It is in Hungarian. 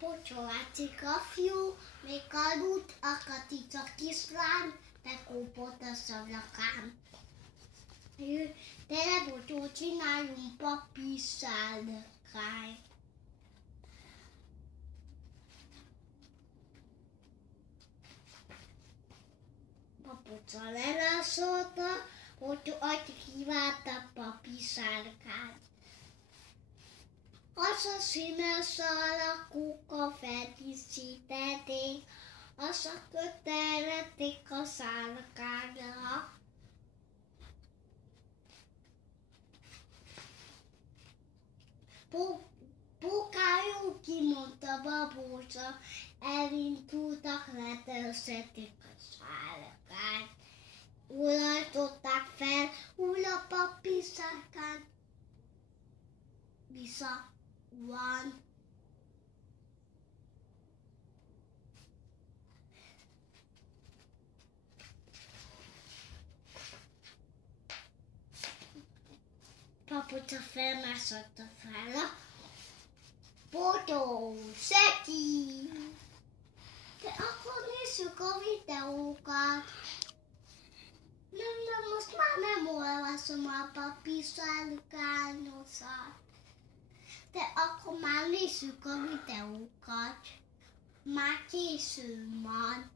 Pocsa látszik a fiú, még aludt, akadt a kislány, bekópolt a szablakán. Tele bocsó, csináljunk papírszálkányt. Papuca lerásolta, hogy atya kívánta papírszálkányt. Az a színes alakúka feldíszítették, az a kötelrették a szálkányra. Pókájú, kimondta babóca, elindultak, letölszették a szálkányt. Uraltották fel, a papírszálkányt. Vissza van. Papuca felmászott a fára. Fotó, Szeki! De akkor nézzük a videókat. Nem, most már nem olvasom a papírszálkányosat. De akkor már nézzük a videókat. Már későn van.